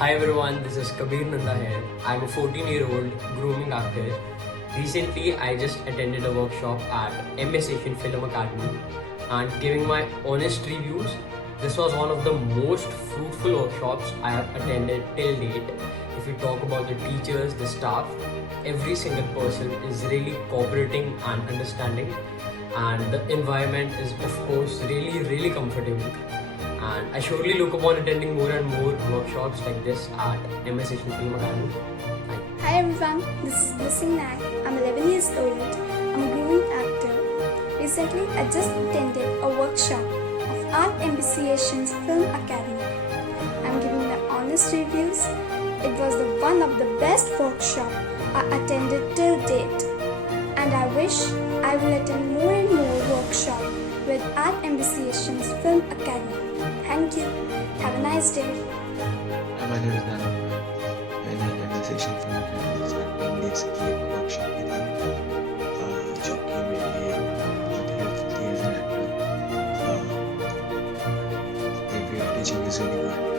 Hi everyone, this is Kabir Nanda here. I'm a 14-year-old grooming actor. Recently, I just attended a workshop at MSAFA Film Academy and giving my honest reviews. This was one of the most fruitful workshops I have attended till date. If we talk about the teachers, the staff, every single person is really cooperating and understanding, and the environment is of course really comfortable. And I surely look upon attending more and more workshops like this at MS Asian Film Academy. Thank you. Hi everyone, this is Blessing Nag. I'm 11 years old. I'm a grooming actor. Recently, I just attended a workshop of Art MBC Asian's Film Academy. I'm giving my honest reviews. It was one of the best workshops I attended till date. And I wish I will attend more and more workshops with Art MBC Asian's Film Academy. Thank you. Have a nice day. My name is Nana. मैंने एमएसएशन film के साथ 10 days की एक workshop की थी जो कि मेरे लिए बहुत ही हेल्पफुल थी as an actor. Teaching is really good.